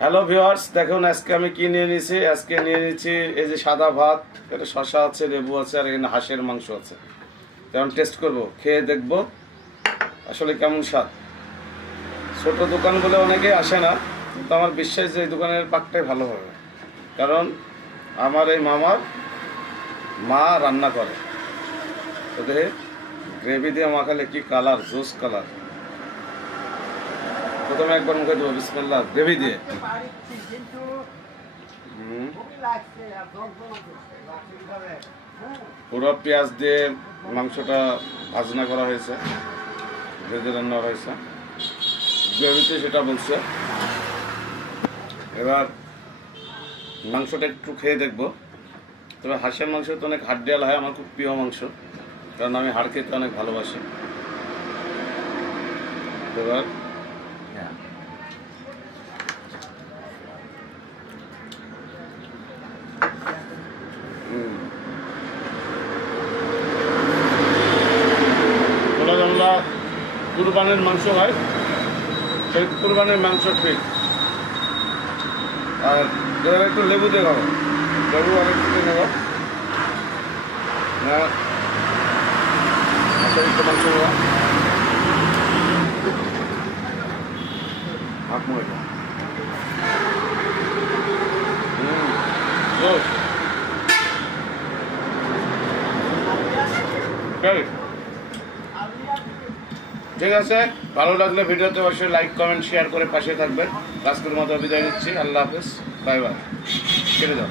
Hello viewers দেখুন, আজকে আমি কি নিয়ে নিয়েছি আজকে নিয়ে নিয়েছি এই যে সাদা ভাত, এটা শশা আছে, লেবু আছে, আর এখানে হাঁসের মাংস আছে। যেমন টেস্ট করব, খেয়ে দেখব আসলে কেমন স্বাদ। ছোট দোকান বলে অনেকে আসে না, কিন্তু আমার বিশ্বাস যে এই দোকানের পাকটাই ভালো হবে। কারণ আমার এই মামার মা রান্না করে। ওদের গ্রেভি দিয়ে মাখালে কি কালার জোস কালার প্রথমে একবার মুখে দেবো বিসমিল্লাহ, গ্রেভি দিয়ে। পুরো পেঁয়াজ দিয়ে মাংসটা ভাজনা করা হয়েছে, ভেজে রান্না হয়েছে। গ্রেভিতে সেটা বলছে। এবার মাংসটা একটু খেয়ে দেখব। তবে হাঁসের মাংস তো অনেক হাড় হাড্ডিয়াল হয়, আমার খুব প্রিয় মাংস, কারণ আমি হাড় খেতে অনেক ভালোবাসি। এবার আমরা কুরবানের মাংস হয়। সেই কুরবানের মাংস ঠিক আর এবার একটু লেবু দিয়ে খাব। লেবু অনেক দিয়ে নেব না অতিরিক্ত মাংস নেওয়া good. Okay. ঠিক আছে ভালো লাগলে ভিডিওতে অবশ্যই লাইক কমেন্ট শেয়ার করে পাশে থাকবেন। আজকের মতো বিদায় নিচ্ছি। আল্লাহ হাফেজ। বাই বাই কেটে দাও।